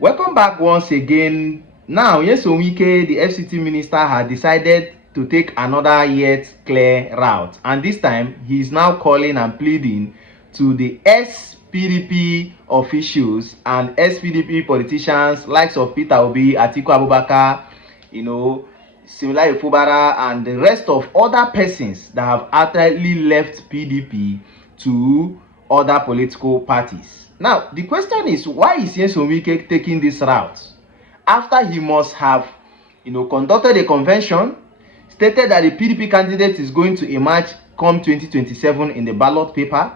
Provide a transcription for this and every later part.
Welcome back once again. Now, Sh0ck, the FCT minister, had decided to take another yet clear route, and this time he is now calling and pleading to the SPDP officials and SPDP politicians, likes of Peter Obi, Atiku Abubakar, Similai Fubara, and the rest of other persons that have actually left PDP to other political parties. Now, the question is, why is Sh0ck taking this route after he must have, conducted a convention, stated that the PDP candidate is going to emerge come 2027 in the ballot paper,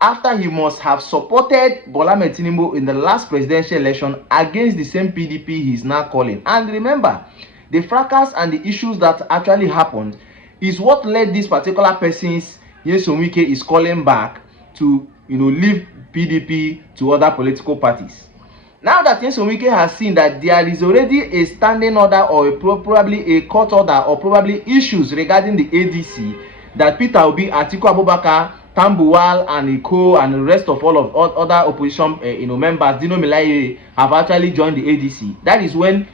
after he must have supported Bola Ahmed Tinubu in the last presidential election against the same PDP he is now calling. And remember, the fracas and the issues that actually happened is what led these particular persons Sh0ck is calling back to leave PDP to other political parties. Now that Sh0ck has seen that there is already a standing order or probably a court order or probably issues regarding the ADC that Peter Obi, Atiku Abubakar, Tambuwal and Iko and the rest of all of other opposition members, Dino Melaye, have actually joined the ADC. That is when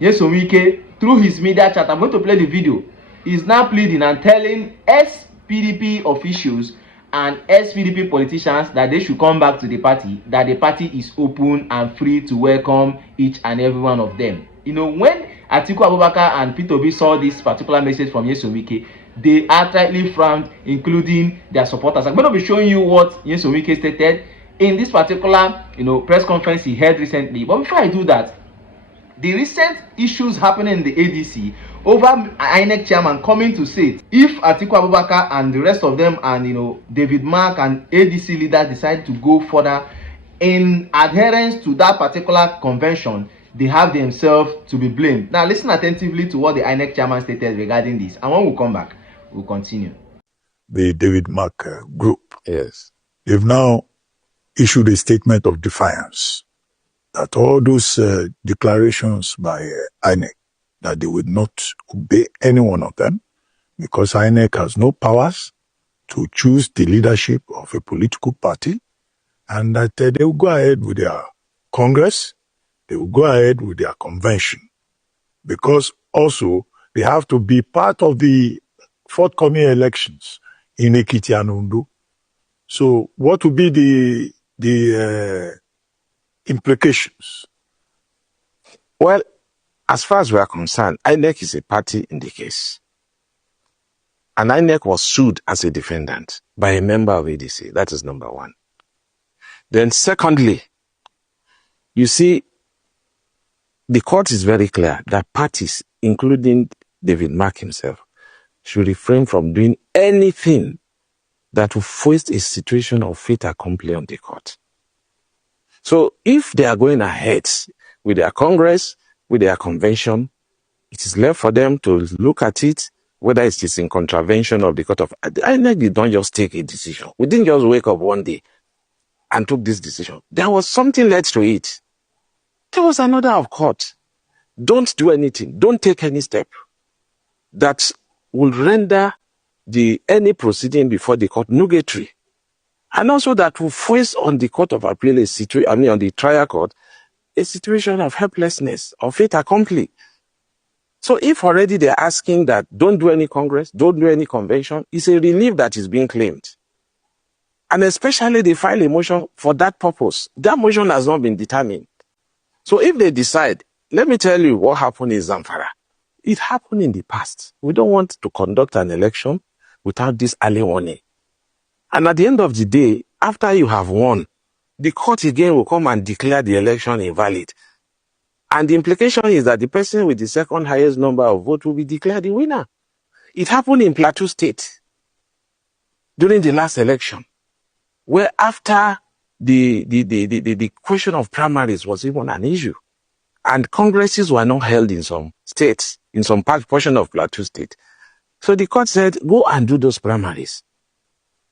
Sh0ck, through his media chat, I'm going to play the video, is now pleading and telling SPDP officials and SPDP politicians that they should come back to the party, that the party is open and free to welcome each and every one of them. When Atiku Abubakar and Peter Obi saw this particular message from Sh0ck, they outrightly frowned, including their supporters. I'm going to be showing you what Sh0ck stated in this particular press conference he held recently. But before I do that, the recent issues happening in the ADC over INEC chairman coming to say if Atiku Abubakar and the rest of them and David Mark and ADC leaders decide to go further in adherence to that particular convention, they have themselves to be blamed. Now listen attentively to what the INEC chairman stated regarding this, and when we come back, we'll continue. The David Mark group, Yes. they've now issued a statement of defiance that all those declarations by INEC, that they would not obey any one of them because INEC has no powers to choose the leadership of a political party, and that they will go ahead with their Congress, they will go ahead with their convention, because also they have to be part of the forthcoming elections in Ekiti and Ondo. So what will be the implications? Well, as far as we are concerned, INEC is a party in the case. And INEC was sued as a defendant by a member of ADC. That is number one. Then secondly, you see, the court is very clear that parties, including David Mark himself, should refrain from doing anything that will foist a situation of fait accompli on the court. So if they are going ahead with their Congress, with their convention, it is left for them to look at it, whether it is in contravention of the court of... INEC did not just take a decision. We didn't just wake up one day and took this decision. There was something led to it. There was an order of court. Don't do anything. Don't take any step that will render any proceeding before the court nugatory. And also that will force on the court of appeal on the trial court, a situation of helplessness, of fait accompli. So if already they're asking that don't do any Congress, don't do any convention, it's a relief that is being claimed. And especially they file a motion for that purpose. That motion has not been determined. So if they decide, let me tell you what happened in Zamfara. It happened in the past. We don't want to conduct an election without this early warning. And at the end of the day, after you have won, the court again will come and declare the election invalid. And the implication is that the person with the second highest number of votes will be declared the winner. It happened in Plateau State during the last election, where after the question of primaries was even an issue, and congresses were not held in some states, in some portion of Plateau State. So the court said, go and do those primaries.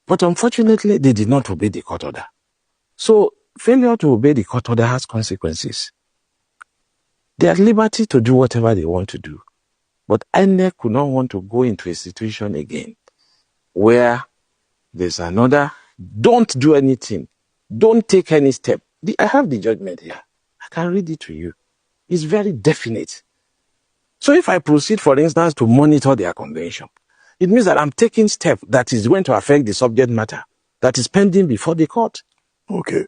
But unfortunately, they did not obey the court order. So failure to obey the court order has consequences. They are at liberty to do whatever they want to do. But INEC could not want to go into a situation again where there's another, don't do anything, don't take any step. I have the judgment here. I can read it to you. It's very definite. So if I proceed, for instance, to monitor their convention, it means that I'm taking steps that is going to affect the subject matter that is pending before the court. Okay.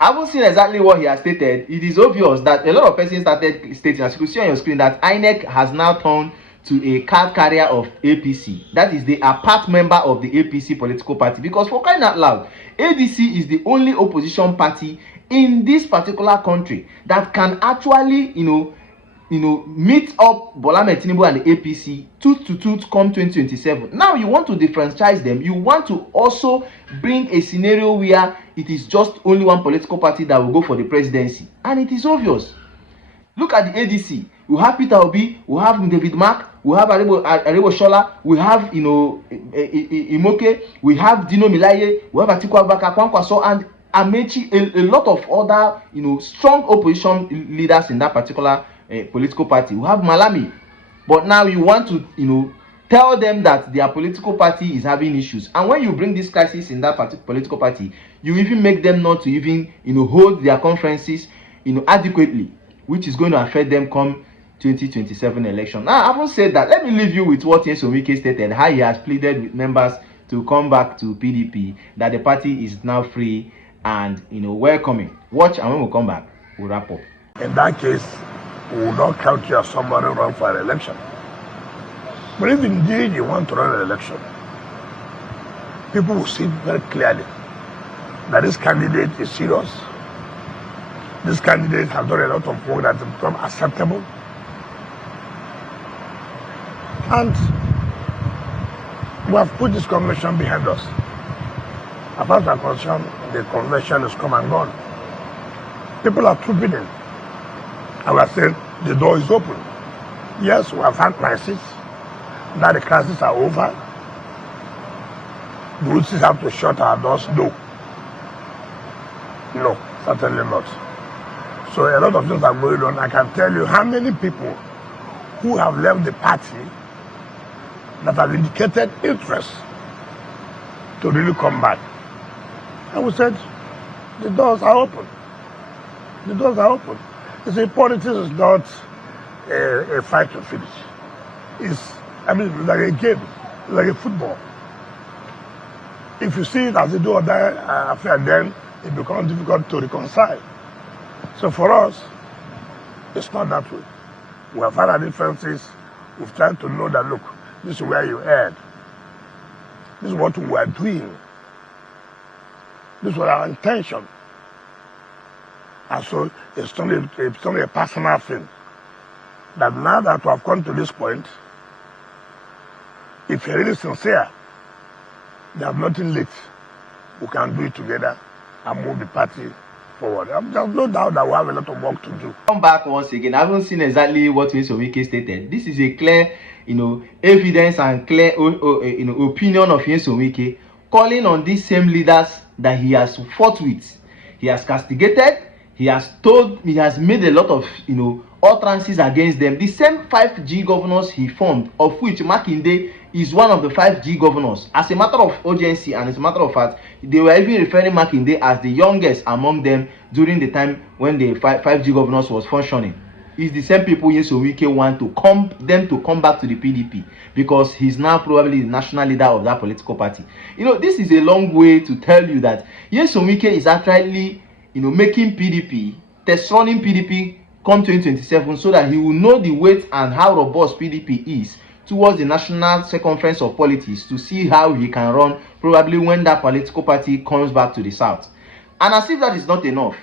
I haven't seen exactly what he has stated. It is obvious that a lot of persons started stating, as you can see on your screen, that INEC has now turned to a card carrier of APC. That is, they are part member of the APC political party. Because for crying out loud, ADC is the only opposition party in this particular country that can actually, meet up Bola Ahmed Tinubu and the APC tooth to tooth come 2027. Now you want to differentiate them. You want to also bring a scenario where it is just only one political party that will go for the presidency, and it is obvious. Look at the ADC. We have Peter Obi, we have David Mark, we have Arebo Sh0ck, we have Imoke, we have Dino Milaye, we have Atiku Abubakar, Kwankwaso, and Amechi, a lot of other strong opposition leaders in that particular political party. We have Malami, but now you want to tell them that their political party is having issues, and when you bring this crisis in that political party, you even make them not to even hold their conferences adequately, which is going to affect them come 2027 election. Now, I haven't said that. Let me leave you with what Sh0ck stated, how he has pleaded with members to come back to PDP, that the party is now free and welcoming. Watch, and when we come back, we'll wrap up. In that case, we will not count you as somebody run for an election. But if indeed you want to run an election, people will see very clearly that this candidate is serious. This candidate has done a lot of work that has become acceptable. And we have put this convention behind us. As far as I'm concerned, the convention is come and gone. People are trooping in. And we are saying the door is open. Yes, we have had crisis. Now the crises are over. Do we still have to shut our doors? No. No, certainly not. So a lot of things are going on. I can tell you how many people who have left the party that have indicated interest to really come back. And we said, the doors are open. The doors are open. You see, politics is not a fight to finish. It's like a game, like a football. If you see it as a do or die affair, then it becomes difficult to reconcile. So for us, it's not that way. We have had our differences. We've tried to know that, look, this is where you erred. This is what we are doing. This was our intention. And so it's only a personal thing. That now that we have come to this point, if you're really sincere, there's nothing late. We can do it together and move the party forward. There's no doubt that we have a lot of work to do. Come back once again. I haven't seen exactly what Sh0ck stated. This is a clear, evidence and clear, opinion of Sh0ck calling on these same leaders that he has fought with. He has castigated. He has made a lot of, utterances against them. The same 5G governors he formed, of which Makinde is one of the 5G governors. As a matter of urgency and as a matter of fact, they were even referring Makinde as the youngest among them during the time when the 5G governors was functioning. It's the same people Sh0ck want to come back to the PDP, because he's now probably the national leader of that political party. This is a long way to tell you that Sh0ck is actually making PDP, test running PDP come 2027, so that he will know the weight and how robust PDP is towards the national circumference of politics, to see how he can run probably when that political party comes back to the south. And as if that is not enough,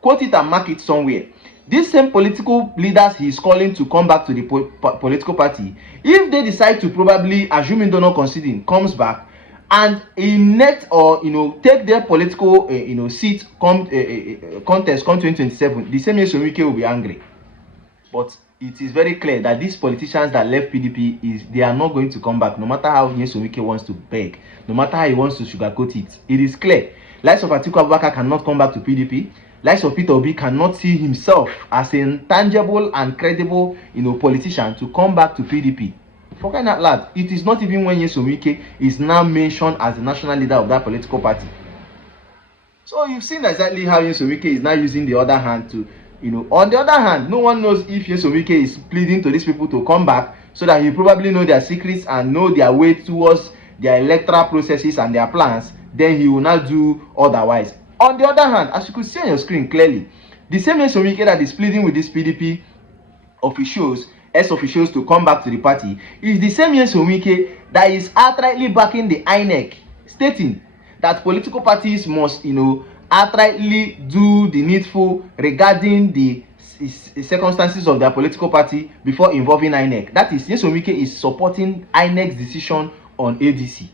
quote it and mark it somewhere. These same political leaders he is calling to come back to the political party, if they decide to probably, assuming they're not conceding, comes back and elect or take their political seat contest come 2027, the same Sh0ck will be angry. But it is very clear that these politicians that left PDP they are not going to come back, no matter how Sh0ck wants to beg, no matter how he wants to sugarcoat it. It is clear. Likes of Atiku Abubakar cannot come back to PDP. Likes of Peter Obi cannot see himself as a tangible and credible politician to come back to PDP. For crying out loud, it is not even when Sh0ck is now mentioned as the national leader of that political party. So you've seen exactly how Sh0ck is now using the other hand to, on the other hand, no one knows if Sh0ck is pleading to these people to come back so that you probably know their secrets and know their way towards their electoral processes and their plans. Then he will not do otherwise. On the other hand, as you could see on your screen clearly, the same Sh0ck that is pleading with these PDP officials, ex-officials, to come back to the party is the same Sh0ck that is outrightly backing the INEC, stating that political parties must, outrightly do the needful regarding the circumstances of their political party before involving INEC. That is, Sh0ck is supporting INEC's decision on ADC.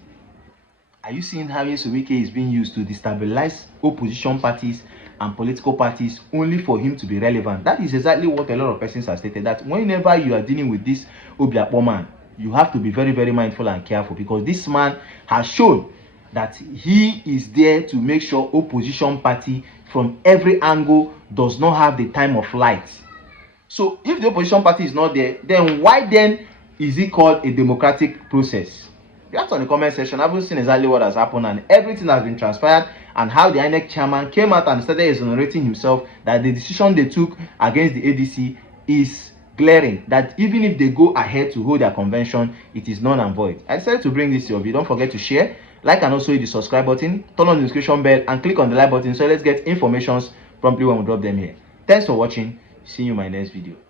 Are you seeing how Sh0ck is being used to destabilize opposition parties and political parties only for him to be relevant? That is exactly what a lot of persons have stated, that whenever you are dealing with this Obiakpo man, you have to be very, very mindful and careful, because this man has shown that he is there to make sure opposition party from every angle does not have the time of light. So if the opposition party is not there, then why then is it called a democratic process? React on the comment section. I haven't seen exactly what has happened and everything has been transpired, and how the INEC chairman came out and started exonerating himself that the decision they took against the ADC is glaring, that even if they go ahead to hold their convention, it is null and void. I decided to bring this to you. Don't forget to share, like, and also hit the subscribe button, turn on the notification bell, and click on the like button so let's get informations promptly when we drop them here. Thanks for watching. See you in my next video.